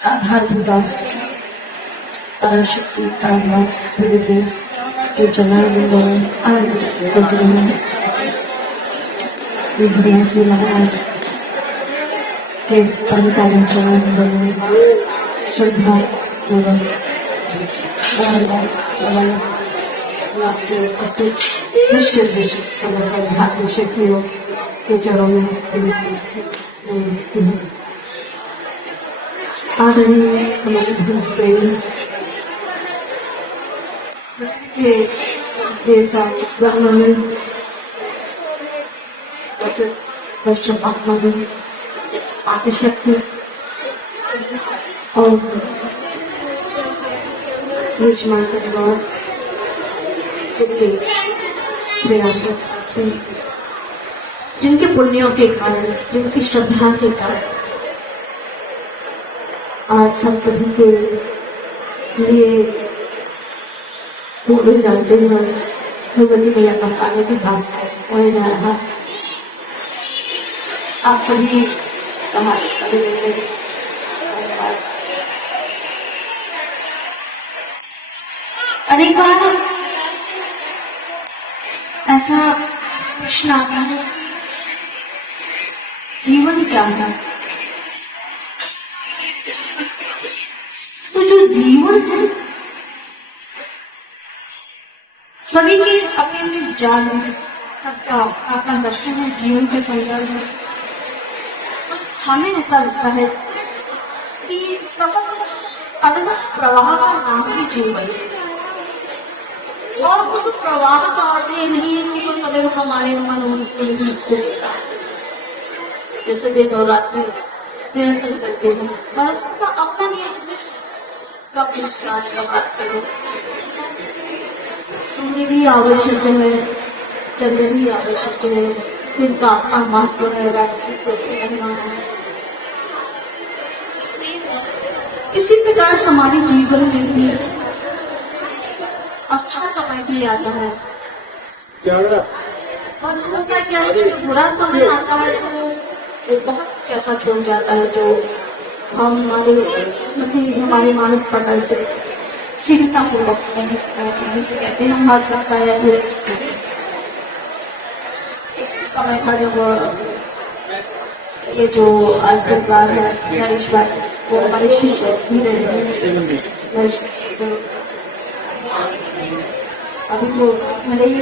आधारभूता पराशक्ति तारा विविधे के जनार्दन आनंद बदलने विभिन्न की महाराज के परमकालीन जनार्दन श्रद्धा एवं निश्चित विशेष समस्त भारतीय शक्तियों के चरणों में आदरणीय समस्त प्रेमी के देवता ब्रह्मण पश्चिम आत्मादन आदिशक्ति और बीच मार्ग प्रयासों से जिनके पुण्यों के कारण, जिनकी श्रद्धा के कारण आज हम सभी के लिए पूरे जानते हुए भगवती मैया का सारे की बात होने जा रहा। आप सभी अनेक बार ऐसा प्रश्न आता है, जीवन क्या है? तो जो जीवन है सभी के अपने अपने विचार में, सबका अपना दर्शन है जीवन के संदर्भ में। हमें ऐसा लगता है कि अनंत प्रवाह का नाम ही जीवन है, और उस प्रवाह का अर्थ ये नहीं है कि वो सदैव हमारे मनोनुकूल ही होता है, जैसे दिन और रात में निरंतर चलते हैं, और उसका अपना नियम का बात करें। सूर्य भी आवश्यक है, चंद्र भी आवश्यक है, दिन का अपना महत्व है, इसी प्रकार हमारे जीवन में भी अच्छा समय भी आता है, और होता क्या है कि जो बुरा समय आता है तो वो बहुत कैसा छूट जाता है, जो हमारे मानस पटल से चिंता पूर्वक से कहते हैं। हम हर सकता है समय का जब ये जो आज परिवार है नरेश भाई, वो हमारे शिष्य भी रहे हैं, अभी वो भले ही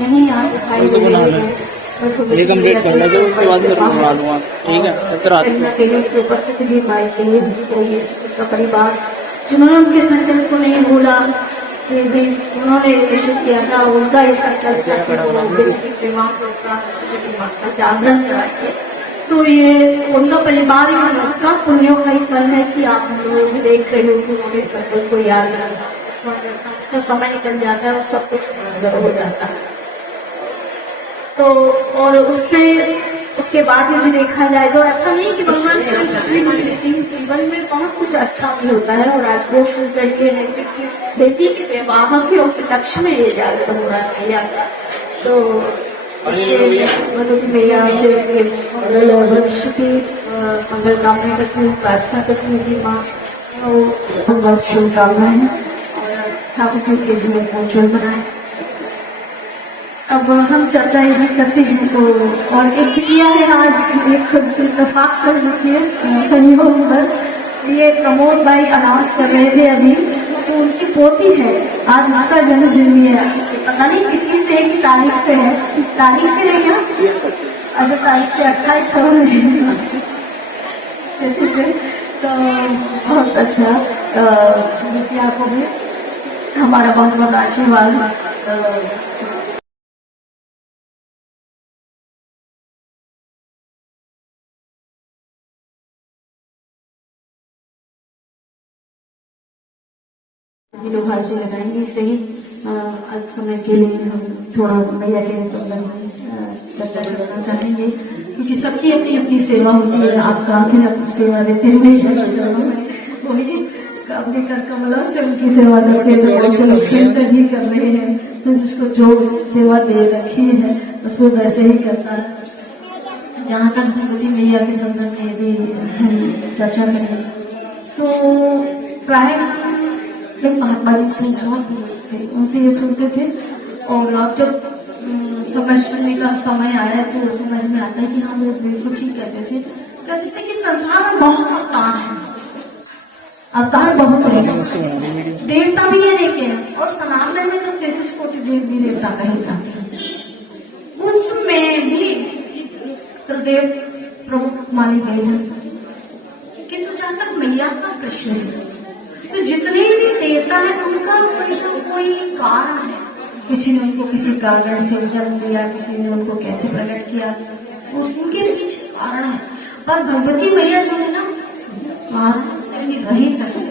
नहीं यहाँ दिखाई दे रहे हैं, ये कंप्लीट कर लो, उसके बाद मैं करवा दूंगा, ठीक है? उपस्थित भी पाए चाहिए उसका परिवार, जिन्होंने उनके संकल्प को नहीं भूला, फिर भी उन्होंने निश्चित किया था उनका ये संकल्प जागरण कराए। तो ये उनका परिवार ही उनका पुण्यों का ही फल है कि आप लोग देख रहे हो कि उन्होंने संकल्प को याद रखा, तो समय निकल जाता है और सब कुछ हो जाता है। तो और उससे उसके बाद यदि देखा जाए तो ऐसा नहीं कि भगवान जीवन में बहुत कुछ अच्छा भी होता है, और आज वो शुरू करके बेटी के विवाह के उपलक्ष्य में ये जागरण हो रहा है मैया का। तो भगवती मैया से भविष्य की मंगल कामना करती हूँ, प्रार्थना करती हूँ कि माँ मंगल शुभकामनाएं ठाकुर के जीवन को उज्जवल बनाए। अब हम चर्चा यही करते हैं, तो और एक क्रिया है आज, एक इत्तेफाक से होती है संयोग, बस ये प्रमोद भाई अनाउंस कर रहे थे अभी, तो उनकी पोती है आज, उसका जन्मदिन भी है, पता नहीं तिथि से की तारीख से है, तारीख से नहीं है, अगर तारीख से 28 फरवरी, तो बहुत अच्छा आपको भी हमारा बहुत बहुत आशीर्वाद। हाजिर लगाएंगे, इसे ही अल्प समय के लिए हम थोड़ा मैया के संबंध में चर्चा करना चाहेंगे, क्योंकि सबकी अपनी अपनी सेवा होती है। आपका आखिर अपनी सेवा देते हुए वही अपने कर कमला से उनकी सेवा करते हैं, तो लोग सेंटर भी कर रहे हैं, तो जिसको जो सेवा दे रखी है उसको वैसे ही करता है। जहाँ तक भगवती मैया के संदर्भ में यदि चर्चा करें तो प्राय एक महात्मा जी थे, बहुत बुजुर्ग थे, उनसे ये सुनते थे। और अब जब समझने का समय आया तो समझ में आता है कि हम लोग बिल्कुल ठीक कहते थे कि संसार में बहुत अवतार है, अवतार बहुत है, देवता भी है लेकिन, और सनातन में तो 33 कोटि देवी देवता कहे जाते हैं, उसमें भी त्रिदेव प्रमुख माने गए हैं। किंतु जहां तक मैया का प्रश्न है तो जितने भी देवता है उनका कोई ना कोई कारण है। किसी ने उनको किसी कारण से जन्म दिया, किसी ने उनको कैसे प्रकट किया, उनके पीछे कारण है। पर भगवती मैया जो है ना रहित है,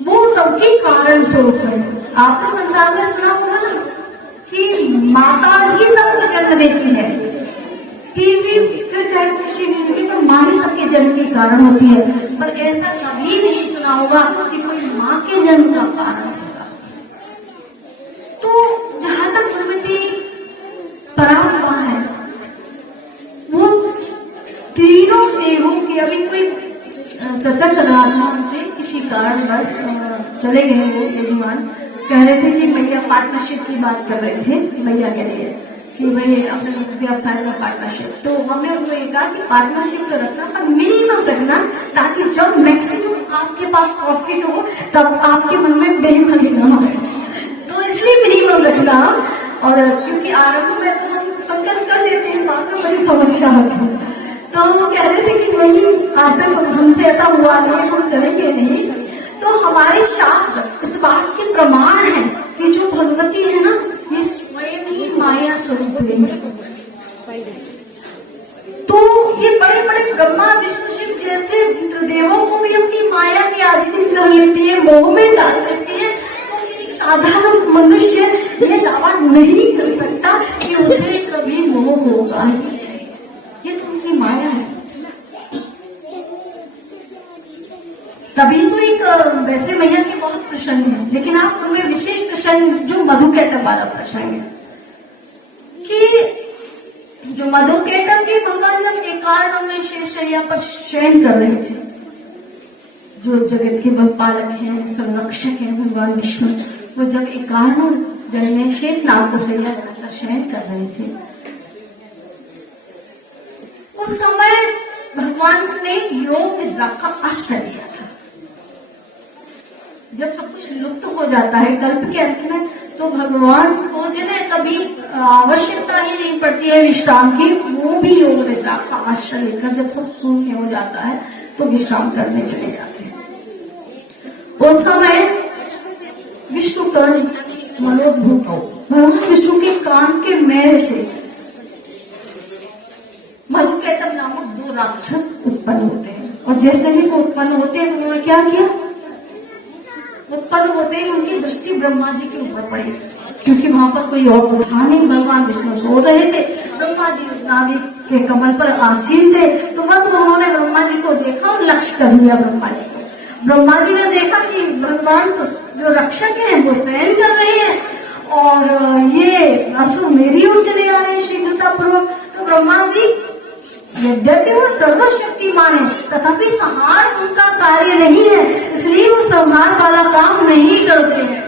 वो सबके कारण स्वरूप है। आपने संसार में सुना होगा ना कि माता ही सबको जन्म देती है, फिर चाहे कृषि भी पर माँ ही सबके जन्म के कारण होती है। पर ऐसा कभी नहीं सुना होगा कि कोई माँ के जन्म का कारण होगा। तो जहां तक भगवती परात्मा है, वो तीनों देवों की, अभी कोई चर्चा कर रहा था मुझे किसी कारण पर, चले गए वो यजमान, कह रहे थे कि मैया पार्टनरशिप की बात कर रहे थे मैया के लिए कि भाई अपने व्यवसाय में पार्टनरशिप। तो हमने उनको ये कहा कि पार्टनरशिप तो रखना पर मिनिमम रखना, ताकि जब मैक्सिमम आपके पास प्रॉफिट हो तब आपके मन में बेईमानी न हो। तो इसलिए मिनिमम रखना। और क्योंकि आरंभ में तो हम संघर्ष कर लेते हैं, बाद में बड़ी समस्या होती है। तो वो कह रहे थे कि नहीं, आज तक हमसे ऐसा हुआ नहीं, हम करेंगे नहीं। तो हमारे शास्त्र इस बात के प्रमाण है कि जो भगवती है ना, ये स्वयं ही माया स्वरूप है। तो ये बड़े बड़े ब्रह्मा विष्णु शिव जैसे देवों को भी अपनी माया की अधीन कर लेती है, मोह में डाल देती है। तो एक साधारण मनुष्य ये दावा नहीं कर सकता कि उसे कभी मोह होगा, ये तो उनकी माया है। तभी तो एक वैसे मैया के बहुत प्रसंग है, लेकिन आप उनमें विशेष प्रसंग जो मधुकैटभ वाला प्रसंग है कि जो मधुकैटभ के भगवान जब एकारण में शेषशैया पर शयन कर रहे थे, जो जगत के पालक हैं, संरक्षक हैं भगवान विष्णु, वो जब एकारण जल में शेष नाग को शैया लगाकर शयन कर रहे थे, उस समय भगवान ने योग निद्रा का आश्रय लिया था। जब सब कुछ लुप्त हो जाता है कल्प के अंत में, तो भगवान को जिन्हें कभी आवश्यकता ही नहीं पड़ती है विश्राम की, वो भी योग निद्रा का आश्रय लेकर जब सब शून्य हो जाता है तो विश्राम करने चले जाते हैं। उस समय विष्णु कर्ण मनोद्भूत हो, भगवान विष्णु के कान के मैल से मधुकैटभ नामक 2 राक्षस उत्पन्न होते हैं। और जैसे ही वो उत्पन्न होते हैं, उन्होंने क्या किया, उत्पन्न होते ही उनकी दृष्टि ब्रह्मा जी के ऊपर पड़ी, क्योंकि वहां पर कोई और था नहीं, भगवान विष्णु सो रहे थे, ब्रह्मा जी नाभि के कमल पर आसीन थे। तो बस उन्होंने ब्रह्मा जी को देखा और लक्ष्य कर लिया ब्रह्मा जी को। ब्रह्मा जी ने देखा कि भगवान तो जो रक्षक हैं वो शयन कर रहे हैं और ये असुर मेरी ओर चले आ रहे हैं शीघ्रता पूर्वक। तो ब्रह्मा जी यद्यपि वो सर्वशक्तिमान है, तथापि संहार उनका कार्य नहीं है, इसलिए वो संहार वाला काम नहीं करते हैं।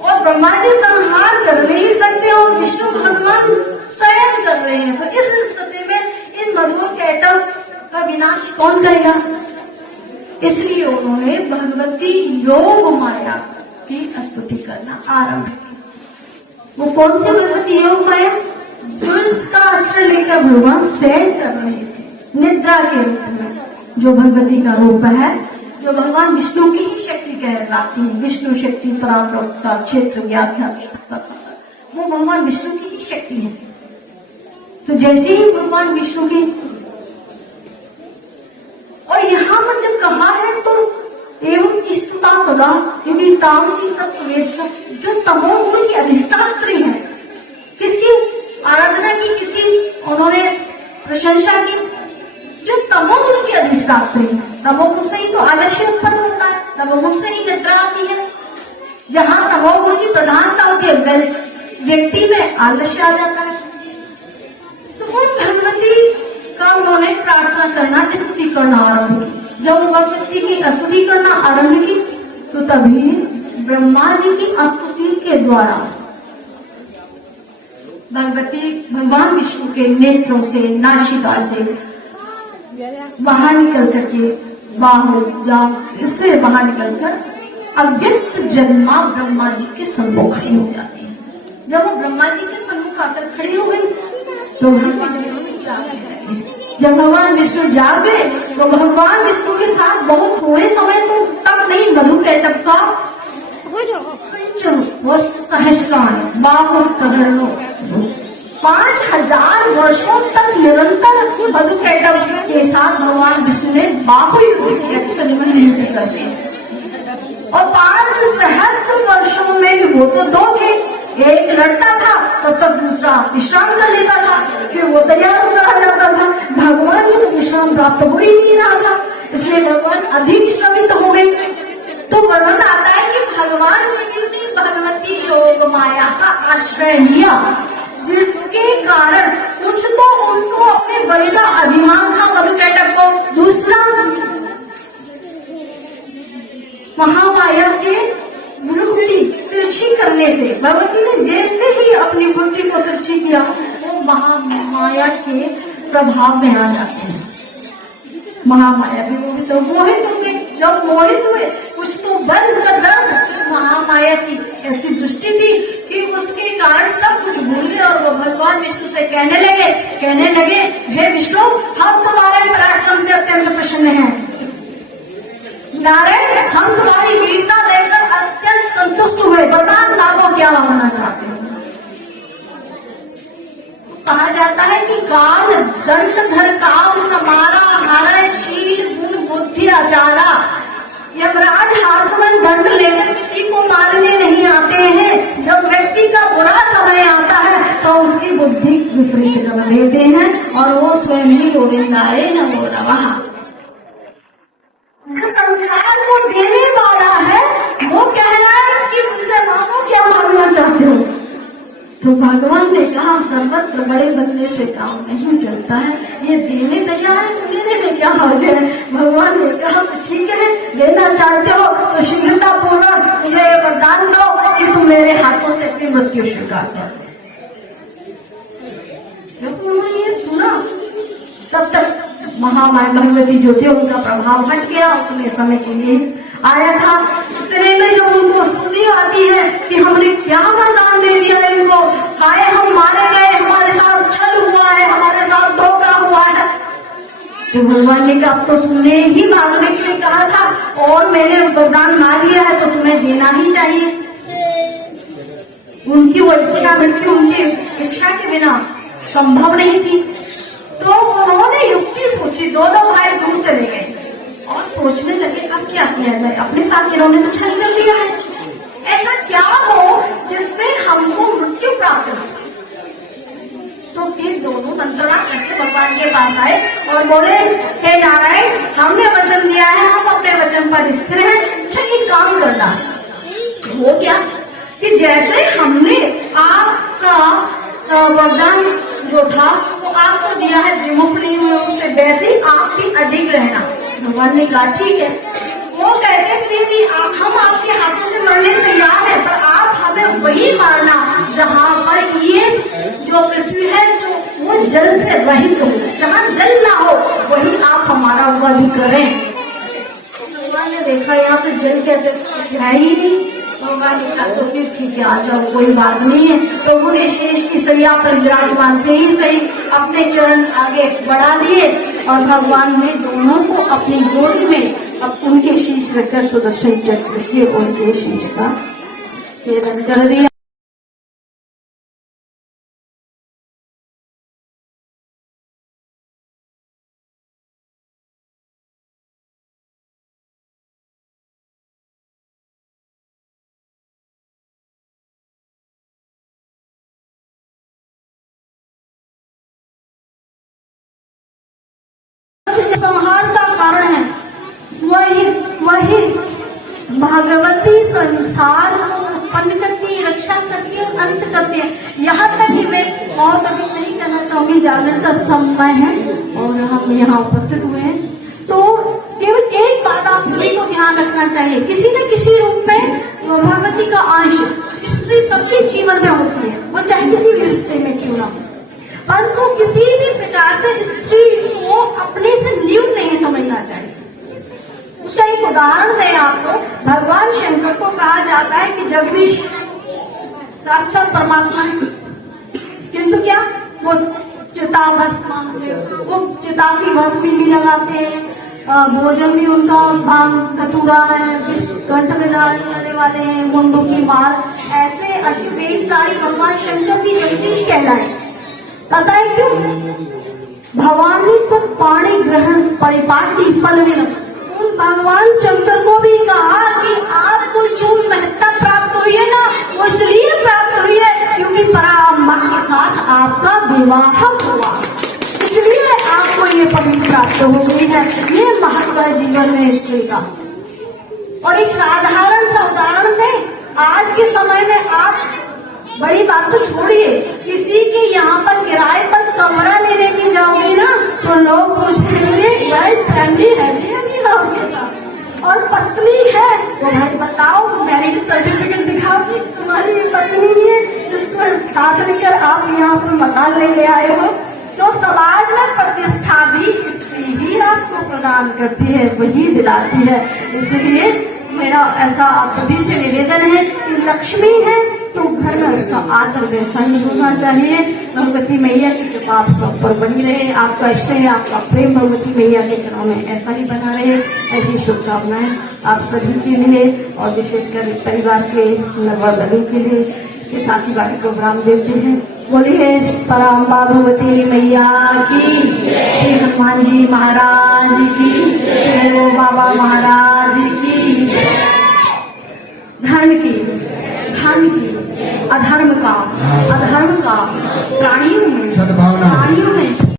और ब्रह्मा जी संहार कर नहीं सकते और विष्णु भगवान शयन कर रहे हैं। तो इस स्थिति में इन मधुकैटभ का विनाश कौन करेगा? इसलिए उन्होंने भगवती योग माया की स्तुति करना आरंभ की। वो कौन सी भगवती योग माया? जिसका आश्रय लेकर भगवान शयन कर रहे थे निद्रा के रूप में, जो भगवती का रूप है, जो भगवान विष्णु की ही शक्ति कहलाती है। विष्णु शक्ति पराप्रवक्ता क्षेत्र व्याख्या, वो भगवान विष्णु की ही शक्ति है। तो जैसे ही भगवान विष्णु की, और यहाँ पर जब कहा है तो एवं स्तुता पदा यदि तामसी तत्व, जो तमोगुण की अधिष्ठात्री है, किसकी आराधना की, किसकी उन्होंने प्रशंसा की? जो तमोगुण की अधिष्ठात्री है। तमोगुण से ही तो आलस्य उत्पन्न होता है, तमोगुण से ही निद्रा आती है। जहां तमोगुण की प्रधानता होती है व्यक्ति में आलस्य आ जाता है। तो उन भगवती का उन्होंने प्रार्थना करना स्तुति करना आरंभ की, तो तभी ब्रह्मा जी की स्तुति के द्वारा भगवान विष्णु के नेत्रों से, नासिका से बाहर निकल करके, इससे बाहर निकलकर अव्यक्त जन्मा ब्रह्मा जी के सम्मुख खड़ी हो जाती है। जब वो ब्रह्मा जी के सम्मुख आकर खड़ी हो गई तो भगवान विष्णु जाग गए। जब भगवान विष्णु जाग गए तो भगवान विष्णु के साथ बहुत थोड़े समय तो तक नहीं, मधु कैटभ का सहस्रान बाहुर कदरणों 5000 वर्षों तक निरंतर मधु कैटभ के साथ भगवान विष्णु ने बाहु युद्ध किया, संयमन युद्ध करते। और 5 सहस्त्र वर्षों में वो तो 2 थे, एक लड़ता था तब तक दूसरा विश्राम कर लेता था, फिर वो तैयार हो रहा जाता था। भगवान को तो विश्राम प्राप्त हो ही नहीं रहा था, इसलिए भगवान अधिक श्रमित हो गए। तो वर्णन आता है कि भगवान ने भी भगवती योग माया का आश्रय लिया, जिसके कारण कुछ तो उनको अपने बल का अभिमान था मधु कैटभ को, दूसरा महामाया के वृत्ति तिरछी करने से भगवती ने जैसे ही अपनी वृत्ति को तिरछी किया वो महामाया के प्रभाव में आ जाते हैं। महामाया भी वो भी तो मोहित हुए, जब मोहित हुए कुछ तो दर्द का दर्द, कुछ महामाया की ऐसी दृष्टि थी कि उसके कारण सब कुछ भूल गए और वो भगवान विष्णु से कहने लगे हे विष्णु, हम तुम्हारे पराक्रम से अत्यंत प्रसन्न हैं। नारायण, हम तुम्हारी वीरता देखकर अत्यंत संतुष्ट हुए, बता लाभो क्या होना चाहते हो। कहा जाता है कि काल दंड धर काम हमारा हर शील गुण बुद्धि आचारा। यमराज हाथ में दंड लेकर किसी को मारने नहीं आते हैं। जब व्यक्ति का बुरा समय आता है तो उसकी बुद्धि विपरीत कर देते हैं और वो स्वयं ही गोविंदारे न हो रहा। संसार को देने वाला है, वो कह रहा है कि मुझसे मांगो क्या मांगना चाहते हो। तो भगवान ने कहा सर्वत्र बड़े बनने से काम नहीं चलता है, ये देने तैयार है तो देने में क्या हर्ज है। भगवान ने कहा ठीक है, लेना चाहते हो तो शीघ्रता पूर्वक मुझे वरदान दो कि तुम मेरे हाथों से अपनी मृत्यु स्वीकार कर। जब उन्होंने ये सुना तब तक महामाया भगवती जो थे उनका प्रभाव हट गया, उतने समय के लिए आया था। इतने में जब उनको सुनी आती है कि हमने क्या वरदान दे दिया इनको, हाय हम मारे गए, हमारे साथ छल हुआ है, हमारे साथ धोखा हुआ है। तो भगवान ने कहा अब तो तुमने ही मांगने के लिए कहा था और मैंने वरदान मांग लिया है तो तुम्हें देना ही चाहिए। उनकी वो इच्छा मृत्यु उनकी इच्छा के बिना संभव नहीं थी। तो उन्होंने युक्ति सोची, दोनों भाई दूर चले गए और सोचने लगे अब क्या किया जाए, अपने साथ इन्होंने तो छल कर दिया है, ऐसा क्या हो जिससे हमको मृत्यु प्राप्त हो। तो फिर दोनों मंत्रणा करके भगवान के पास आए और बोले हे नारायण, हमने वचन दिया है, हम अपने वचन पर स्थिर हैं, एक काम करना। वो क्या कि जैसे हमने आपका वरदान जो था वो आपको दिया है, विमुख नहीं हुए उससे, वैसे ही आप भी अडिग रहना। भगवान ने कहा ठीक है। वो कहते फिर भी हम आपके हाथों से मरने तैयार है, पर आप हमें वही मारना जहाँ पर ये जो पृथ्वी है तो वो जल से रहित हो, जहाँ जल ना हो वही आप हमारा वध करें। भगवान ने देखा यहाँ पे जल के कुछ है ही नहीं। भगवान ने कहा तो फिर ठीक है, आ जाओ, कोई बात नहीं है। प्रभु ने शेष की सैया पर विराजमान थे ही सही अपने चरण आगे बढ़ा दिए और भगवान ने दोनों को अपनी गोद में अब उनके शीश रखकर सुदर्शन चक्र से उनके शीश का छेदन कर दिया। संहार का कारण है वही भगवती संसार को उत्पन्न करती है, रक्षा करती है, अंत करती है। यहाँ तक कि मैं बहुत अधिक नहीं कहना चाहूंगी, जागरण का समय है और हम यहाँ उपस्थित हुए हैं। तो केवल एक बात आप सभी को ध्यान रखना चाहिए। किसी न किसी रूप में भगवती का अंश स्त्री सबके जीवन में होती है, वो चाहे किसी भी रिश्ते में क्यों ना हो, परंतु किसी भी प्रकार से स्त्री को अपने से न्यून नहीं समझना चाहिए। उसका एक उदाहरण मैं आपको, भगवान शंकर को कहा जाता है कि जगदीश साक्षात परमात्मा है, किंतु क्या वो चिता भस्म, वो चिता की भस्म भी लगाते हैं, भोजन भी उनका भांग धतूरा है, कंठ में डालने वाले हैं, मुंडू की माल, ऐसे ऐसी वेशधारी भगवान शंकर की जगदीश कहलाए। पता है क्यों? भवानी तो पाणी ग्रहण परिपाटी फल विनम। उन भगवान शंकर को भी कहा कि आपको जो महत्ता प्राप्त हुई है ना, वो इसलिए प्राप्त हुई है क्योंकि परात्मा के साथ आपका विवाह हुआ, इसलिए आपको ये पदवी प्राप्त हो गई है। ये महत्व है जीवन में स्त्री का। और एक साधारण सा उदाहरण दें, आज के समय में आप बड़ी बात तो छोड़िए, किसी के यहाँ पर किराए पर कमरा लेने की जाओगी ना, तो लोग पूछेंगे भाई फैमिली है भी नहीं आपके साथ, और पत्नी है तो भाई बताओ मैरिज सर्टिफिकेट दिखाओगी, तुम्हारी पत्नी है जिसको साथ लेकर आप यहाँ पर मकान ले आए हो। तो समाज में प्रतिष्ठा भी स्त्री ही आपको प्रदान करती है, वही दिलाती है। इसलिए मेरा ऐसा आप सभी से निवेदन है कि लक्ष्मी है तो घर में उसका आदर वैसा ही होना चाहिए। भगवती मैया की कृपा आप सब पर बनी रहे, आपका स्नेह आपका प्रेम भगवती मैया के चरणों में ऐसा ही बना रहे, ऐसी शुभकामनाएं आप सभी के लिए और विशेषकर परिवार के नववधू के लिए। इसके साथ ही बाकी प्रोग्राम देखते हैं। बोलिए पराम्बा भगवती मैया की, श्री हनुमान जी महाराज की, श्री बाबा महाराज की। धर्म की, धर्म की, अधर्म का